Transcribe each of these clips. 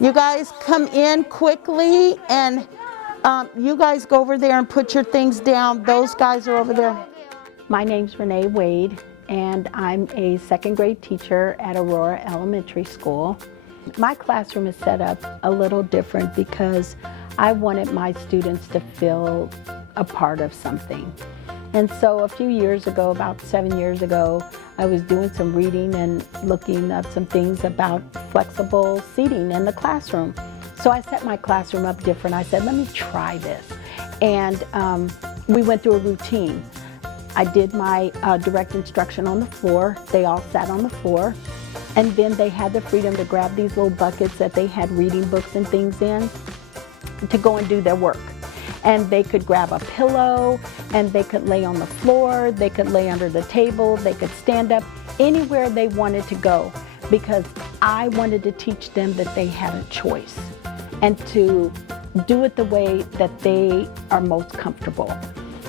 You guys come in quickly, and you guys go over there and put your things down. Those guys are over there. My name's Renee Wade, and I'm a second grade teacher at Aurora Elementary School. My classroom is set up a little different because I wanted my students to feel a part of something. And so a few years ago, about 7 years ago, I was doing some reading and looking at some things about flexible seating in the classroom. So I set my classroom up different. I said, let me try this. And we went through a routine. I did my direct instruction on the floor. They all sat on the floor. And then they had the freedom to grab these little buckets that they had reading books and things in to go and do their work. And they could grab a pillow, and they could lay on the floor, they could lay under the table, they could stand up anywhere they wanted to go, because I wanted to teach them that they had a choice and to do it the way that they are most comfortable.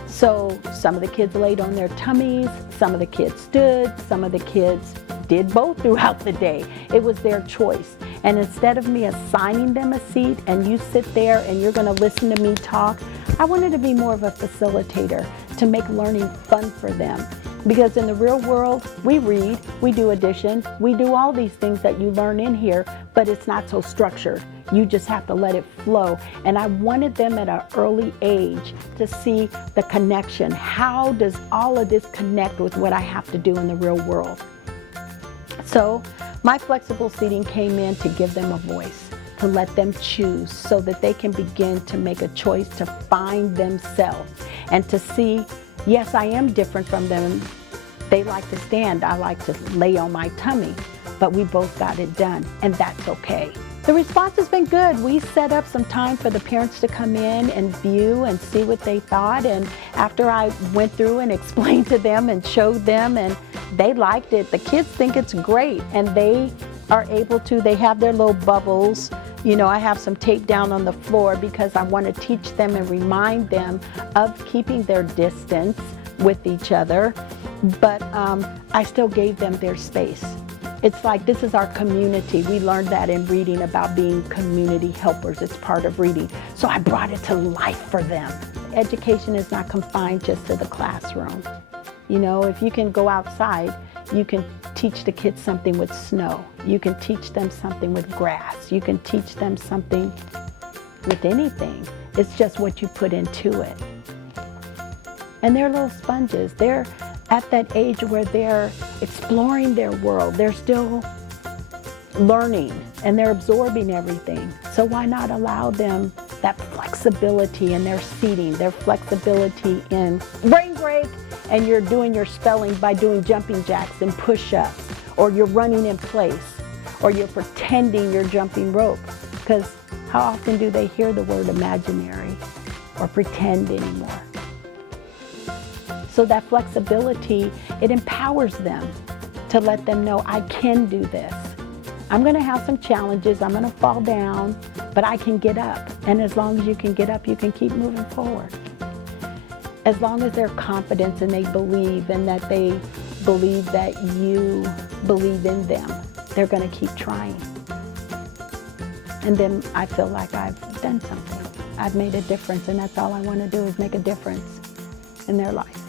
So some of the kids laid on their tummies, some of the kids stood, some of the kids did both throughout the day. It was their choice. And instead of me assigning them a seat and you sit there and you're gonna listen to me talk, I wanted to be more of a facilitator to make learning fun for them. Because in the real world, we read, we do addition, we do all these things that you learn in here, but it's not so structured. You just have to let it flow. And I wanted them at an early age to see the connection. How does all of this connect with what I have to do in the real world? So my flexible seating came in to give them a voice, to let them choose so that they can begin to make a choice to find themselves and to see, yes, I am different from them. They like to stand, I like to lay on my tummy, but we both got it done, and that's okay. The response has been good. We set up some time for the parents to come in and view and see what they thought, and after I went through and explained to them and showed them, and they liked it. The kids think it's great, and they are able to, they have their little bubbles. You know, I have some tape down on the floor because I want to teach them and remind them of keeping their distance with each other, but I still gave them their space. It's like, this is our community. We learned that in reading about being community helpers. It's part of reading. So I brought it to life for them. Education is not confined just to the classroom. You know, if you can go outside, you can teach the kids something with snow. You can teach them something with grass. You can teach them something with anything. It's just what you put into it. And they're little sponges. They're at that age where they're exploring their world. They're still learning and they're absorbing everything. So why not allow them that flexibility in their seating, their flexibility in brain break, and you're doing your spelling by doing jumping jacks and push-ups, or you're running in place, or you're pretending you're jumping rope. Because how often do they hear the word imaginary or pretend anymore? So that flexibility, it empowers them to let them know, I can do this. I'm gonna have some challenges, I'm gonna fall down, but I can get up. And as long as you can get up, you can keep moving forward. As long as they're confident and they believe, and that they believe that you believe in them, they're gonna keep trying. And then I feel like I've done something. I've made a difference, and that's all I wanna do, is make a difference in their life.